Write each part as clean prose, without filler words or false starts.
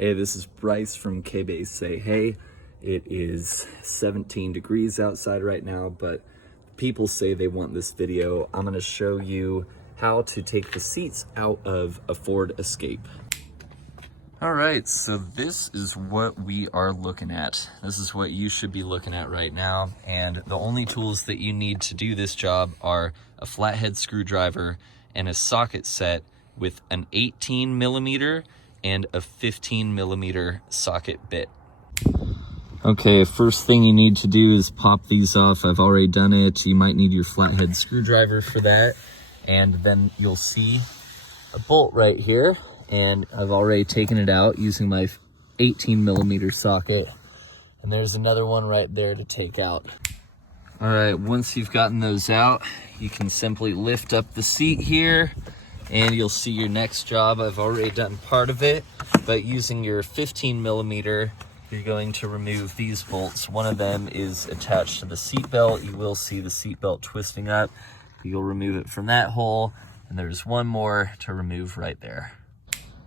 Hey, this is Bryce from K-Base Say Hey. It is 17 degrees outside right now, but people say they want this video. I'm gonna show you how to take the seats out of a Ford Escape. All right, so this is what we are looking at. This is what you should be looking at right now. And the only tools that you need to do this job are a flathead screwdriver and a socket set with an 18 millimeter and a 15 millimeter socket bit. Okay, first thing you need to do is pop these off. I've already done it. You might need your flathead screwdriver for that. And then you'll see a bolt right here. And I've already taken it out using my 18 millimeter socket. And there's another one right there to take out. All right, once you've gotten those out, you can simply lift up the seat here and you'll see your next job. I've already done part of it, but using your 15 millimeter, you're going to remove these bolts. One of them is attached to the seat belt. You will see the seat belt twisting up. You'll remove it from that hole, and there's one more to remove right there.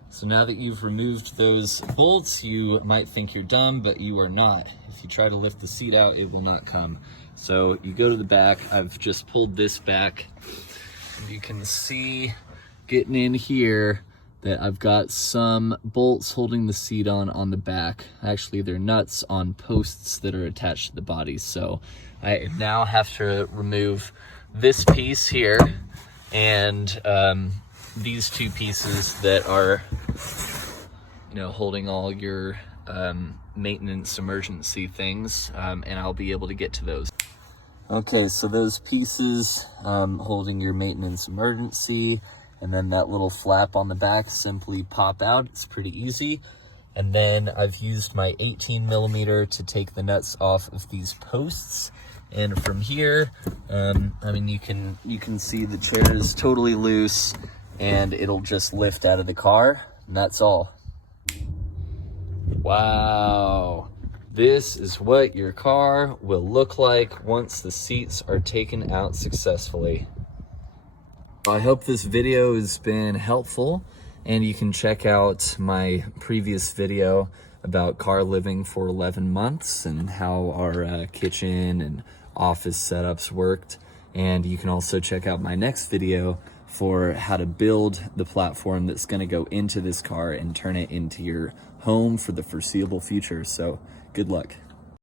So now that you've removed those bolts, you might think you're done, but you are not. If you try to lift the seat out, it will not come. So you go to the back. I've just pulled this back. And you can see getting in here that I've got some bolts holding the seat on the back. Actually, they're nuts on posts that are attached to the body. So I now have to remove this piece here and these two pieces that are, holding all your maintenance emergency things, and I'll be able to get to those. Okay, so those pieces holding your maintenance emergency, and then that little flap on the back simply pop out. It's pretty easy. And then I've used my 18 millimeter to take the nuts off of these posts. And from here, you can see the chair is totally loose and it'll just lift out of the car, and that's all. Wow. This is what your car will look like once the seats are taken out successfully. I hope this video has been helpful, and you can check out my previous video about car living for 11 months and how our kitchen and office setups worked. And you can also check out my next video for how to build the platform that's going to go into this car and turn it into your home for the foreseeable future. So good luck.